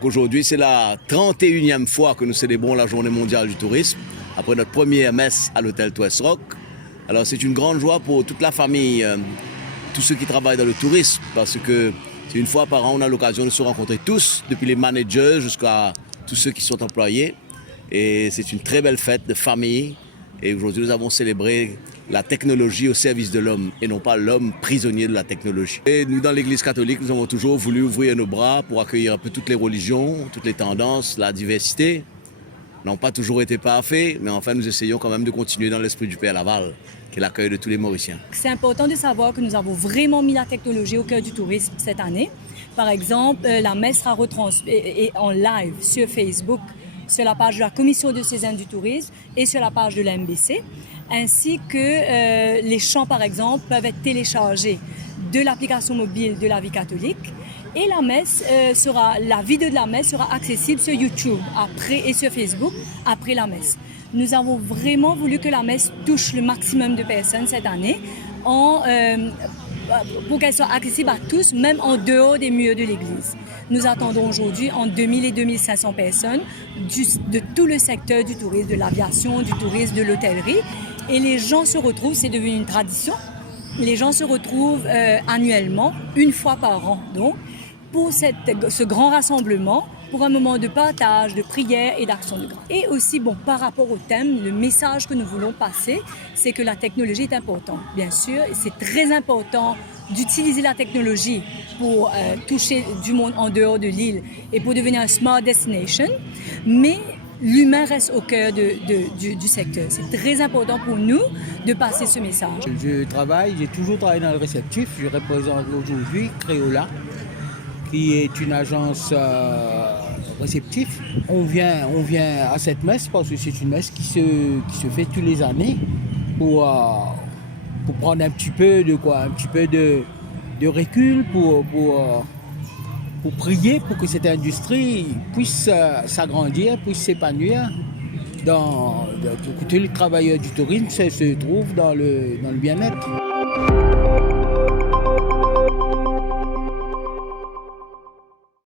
Donc aujourd'hui, c'est la 31e fois que nous célébrons la Journée mondiale du tourisme, après notre première messe à l'hôtel Twist Rock. Alors c'est une grande joie pour toute la famille, tous ceux qui travaillent dans le tourisme, parce que c'est une fois par an, on a l'occasion de se rencontrer tous, depuis les managers jusqu'à tous ceux qui sont employés. Et c'est une très belle fête de famille. Et aujourd'hui, nous avons célébré la technologie au service de l'homme et non pas l'homme prisonnier de la technologie. Et nous, dans l'Église catholique, nous avons toujours voulu ouvrir nos bras pour accueillir un peu toutes les religions, toutes les tendances, la diversité. N'ont pas toujours été parfaits, mais enfin, nous essayons quand même de continuer dans l'esprit du Père Laval, qui est l'accueil de tous les Mauriciens. C'est important de savoir que nous avons vraiment mis la technologie au cœur du tourisme cette année. Par exemple, la messe sera retransmise en live sur Facebook, sur la page de la Commission diocésaine du tourisme et sur la page de la MBC, ainsi que les chants, par exemple, peuvent être téléchargés de l'application mobile de la vie catholique. Et la vidéo de la messe sera accessible sur YouTube et sur Facebook après la messe. Nous avons vraiment voulu que la messe touche le maximum de personnes cette année pour qu'elle soit accessible à tous, même en dehors des murs de l'église. Nous attendons aujourd'hui entre 2000 et 2500 personnes de tout le secteur du tourisme, de l'aviation, du tourisme, de l'hôtellerie. Et les gens se retrouvent, c'est devenu une tradition, les gens se retrouvent annuellement, une fois par an donc, pour ce grand rassemblement, pour un moment de partage, de prière et d'action de grâce. Et aussi, par rapport au thème, le message que nous voulons passer, c'est que la technologie est importante. Bien sûr, c'est très important d'utiliser la technologie pour toucher du monde en dehors de l'île et pour devenir un smart destination, mais l'humain reste au cœur du secteur. C'est très important pour nous de passer ce message. J'ai toujours travaillé dans le réceptif. Je représente aujourd'hui Créola, qui est une agence réceptive. On vient à cette messe parce que c'est une messe qui se fait tous les années pour prendre un petit peu de recul, pour prier pour que cette industrie puisse s'agrandir, puisse s'épanouir, que tous les travailleurs du tourisme se trouvent dans le bien-être.